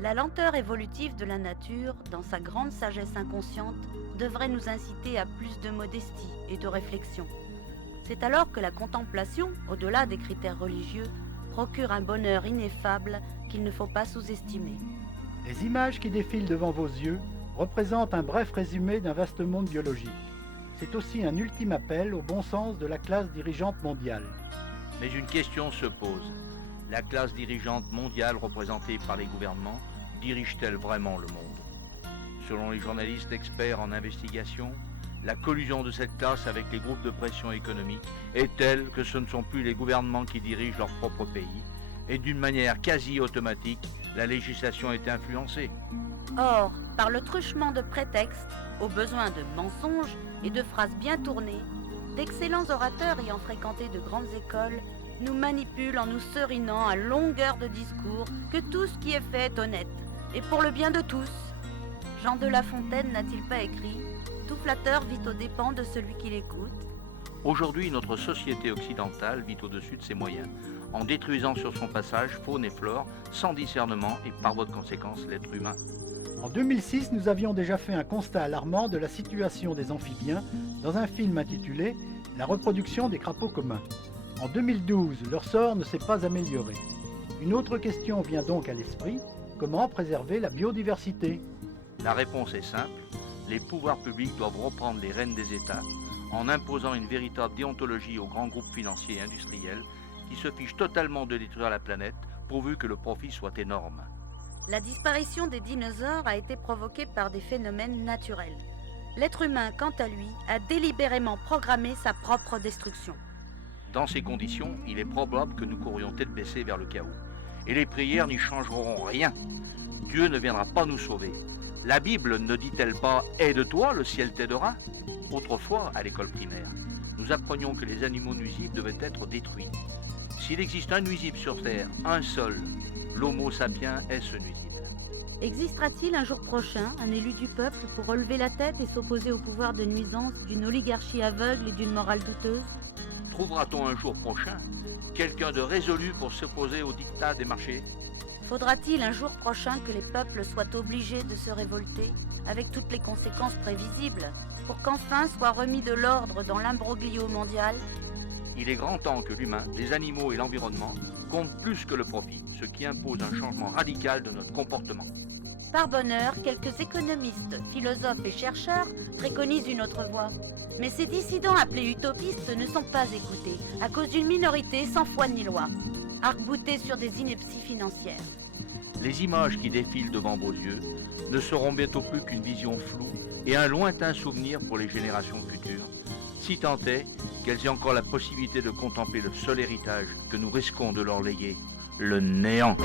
La lenteur évolutive de la nature, dans sa grande sagesse inconsciente, devrait nous inciter à plus de modestie et de réflexion. C'est alors que la contemplation, au-delà des critères religieux, procure un bonheur ineffable qu'il ne faut pas sous-estimer. Les images qui défilent devant vos yeux représentent un bref résumé d'un vaste monde biologique. C'est aussi un ultime appel au bon sens de la classe dirigeante mondiale. Mais une question se pose. La classe dirigeante mondiale représentée par les gouvernements dirige-t-elle vraiment le monde? Selon les journalistes experts en investigation, la collusion de cette classe avec les groupes de pression économique est telle que ce ne sont plus les gouvernements qui dirigent leur propre pays, et d'une manière quasi automatique, la législation est influencée. Or, par le truchement de prétextes, au besoin de mensonges et de phrases bien tournées, d'excellents orateurs ayant fréquenté de grandes écoles nous manipulent en nous serinant à longueur de discours que tout ce qui est fait est honnête, et pour le bien de tous. Jean de La Fontaine n'a-t-il pas écrit « Tout flatteur vit aux dépens de celui qui l'écoute » ? Aujourd'hui, notre société occidentale vit au-dessus de ses moyens, en détruisant sur son passage faune et flore, sans discernement et par voie de conséquence l'être humain. En 2006, nous avions déjà fait un constat alarmant de la situation des amphibiens dans un film intitulé « La reproduction des crapauds communs ». En 2012, leur sort ne s'est pas amélioré. Une autre question vient donc à l'esprit, comment préserver la biodiversité ? La réponse est simple, les pouvoirs publics doivent reprendre les rênes des États en imposant une véritable déontologie aux grands groupes financiers et industriels qui se fichent totalement de détruire la planète pourvu que le profit soit énorme. La disparition des dinosaures a été provoquée par des phénomènes naturels. L'être humain, quant à lui, a délibérément programmé sa propre destruction. Dans ces conditions, il est probable que nous courions tête baissée vers le chaos. Et les prières n'y changeront rien. Dieu ne viendra pas nous sauver. La Bible ne dit-elle pas « Aide-toi, le ciel t'aidera » ? Autrefois, à l'école primaire, nous apprenions que les animaux nuisibles devaient être détruits. S'il existe un nuisible sur Terre, un seul, l'Homo sapiens est ce nuisible. Existera-t-il un jour prochain un élu du peuple pour relever la tête et s'opposer au pouvoir de nuisance d'une oligarchie aveugle et d'une morale douteuse ? Trouvera-t-on un jour prochain quelqu'un de résolu pour s'opposer au diktat des marchés ? Faudra-t-il un jour prochain que les peuples soient obligés de se révolter, avec toutes les conséquences prévisibles, pour qu'enfin soit remis de l'ordre dans l'imbroglio mondial ? Il est grand temps que l'humain, les animaux et l'environnement comptent plus que le profit, ce qui impose un changement radical de notre comportement. Par bonheur, quelques économistes, philosophes et chercheurs préconisent une autre voie. Mais ces dissidents appelés utopistes ne sont pas écoutés, à cause d'une minorité sans foi ni loi, arc-boutée sur des inepties financières. Les images qui défilent devant vos yeux ne seront bientôt plus qu'une vision floue et un lointain souvenir pour les générations futures, si tant est qu'elles aient encore la possibilité de contempler le seul héritage que nous risquons de leur léguer, le néant.